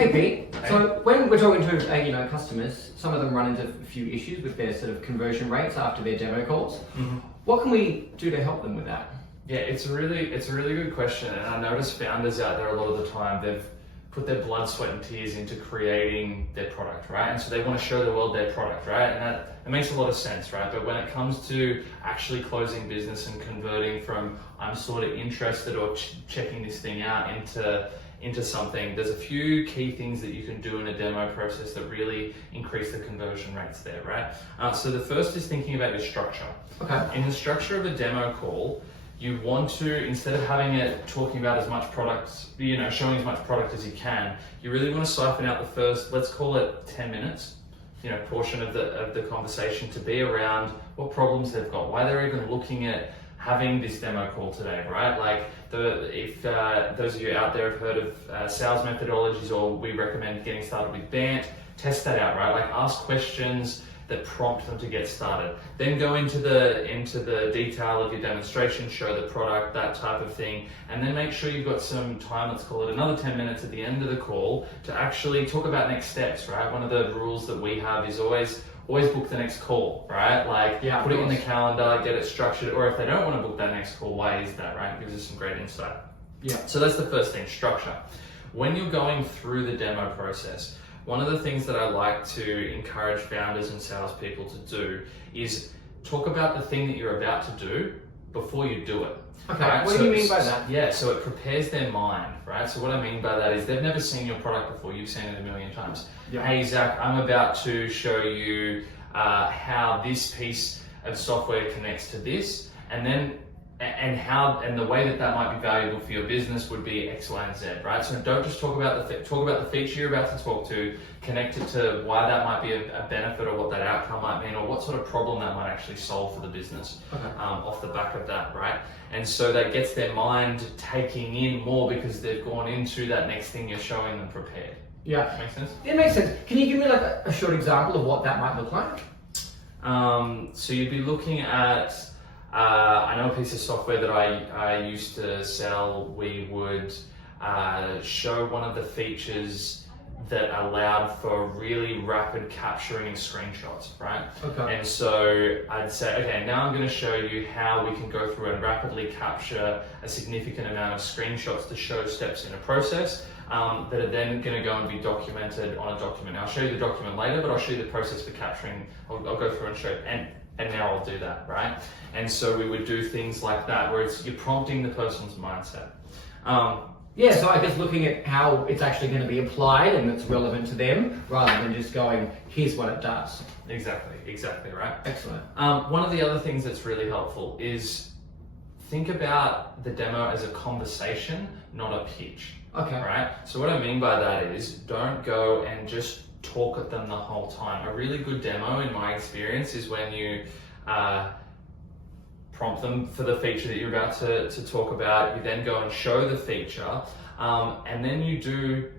Hey Pete, so when we're talking to customers, some of them run into a few issues with their sort of conversion rates after their demo calls. Mm-hmm. What can we do to help them with that? Yeah, it's a really good question, and I notice founders out there a lot of the time they've put their blood, sweat, and tears into creating their product, right? And so they want to show the world their product, right? And that makes a lot of sense, right? But when it comes to actually closing business and converting from I'm sort of interested or checking this thing out into something, there's a few key things that you can do in a demo process that really increase the conversion rates there, right? So the first is thinking about your structure. Okay. In the structure of a demo call, you want to, instead of having it talking about as much product, showing as much product as you can, you really want to siphon out the first, let's call it 10 minutes, portion of the conversation to be around what problems they've got, why they're even looking at having this demo call today, right? Like if those of you out there have heard of sales methodologies, or we recommend getting started with BANT, test that out, right? Like ask questions that prompt them to get started. Then go into the detail of your demonstration, show the product, that type of thing, and then make sure you've got some time, let's call it another 10 minutes at the end of the call, to actually talk about next steps, right? One of the rules that we have is always book the next call, right? Like put it in the calendar, get it structured, or if they don't want to book that next call, why is that, right? It gives us some great insight. Yeah. So that's the first thing, structure. When you're going through the demo process, one of the things that I like to encourage founders and salespeople to do is talk about the thing that you're about to do before you do it. Okay, right? what do you mean by that? Yeah, so it prepares their mind, right? So what I mean by that is they've never seen your product before, you've seen it a million times. Yeah. Hey Zach, I'm about to show you how this piece of software connects to this, and the way that might be valuable for your business would be X, Y, and Z, right? So don't just talk about the feature you're about to talk to, connect it to why that might be a benefit, or what that outcome might mean, or what sort of problem that might actually solve for the business. Okay. Off the back of that, right? And so that gets their mind taking in more because they've gone into that next thing you're showing them prepared. Yeah. Make sense? It makes sense. Can you give me like a short example of what that might look like? So you'd be looking at, I know a piece of software that I used to sell. We would show one of the features that allowed for really rapid capturing of screenshots, right? Okay. And so I'd say, okay, now I'm going to show you how we can go through and rapidly capture a significant amount of screenshots to show steps in a process that are then going to go and be documented on a document. Now, I'll show you the document later, but I'll show you the process for capturing. I'll go through and show it. And now I'll do that, right? And so we would do things like that, where you're prompting the person's mindset. Yeah, so I guess looking at how it's actually going to be applied and it's relevant to them, rather than just going, here's what it does. Exactly, right? Excellent. One of the other things that's really helpful is think about the demo as a conversation, not a pitch. Okay. Right? So what I mean by that is don't go and just talk at them the whole time. A really good demo, in my experience, is when you prompt them for the feature that you're about to talk about. You then go and show the feature, and then you do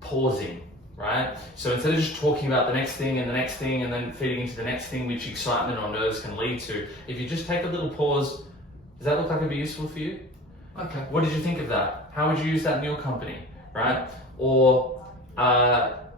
pausing, right? So instead of just talking about the next thing and the next thing and then feeding into the next thing, which excitement or nerves can lead to, if you just take a little pause, does that look like it'd be useful for you? Okay. What did you think of that? How would you use that in your company, right? Or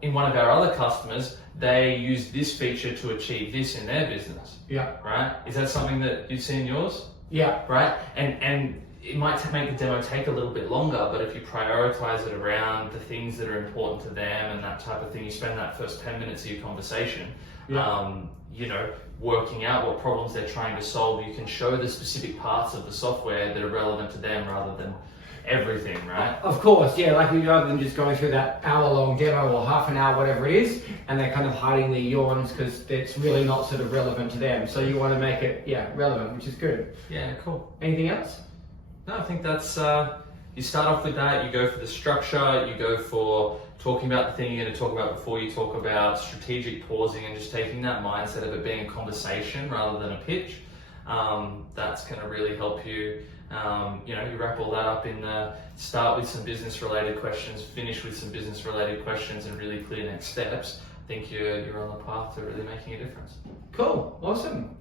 in one of our other customers, they use this feature to achieve this in their business. Yeah. Right? Is that something that you see in yours? Yeah. Right? And it might make the demo take a little bit longer, but if you prioritize it around the things that are important to them and that type of thing, you spend that first 10 minutes of your conversation, working out what problems they're trying to solve. You can show the specific parts of the software that are relevant to them rather than everything, right? Of course, yeah, like rather than just going through that hour-long demo or half an hour, whatever it is, and they're kind of hiding their yawns because it's really not sort of relevant to them. So you want to make it, relevant, which is good. Yeah, cool. Anything else? No, I think that's, you start off with that, you go for the structure, you go for talking about the thing you're going to talk about before you talk about, strategic pausing, and just taking that mindset of it being a conversation rather than a pitch. That's going to really help you. You wrap all that up in start with some business related questions, finish with some business related questions, and really clear next steps. I think you're on the path to really making a difference. Cool, awesome.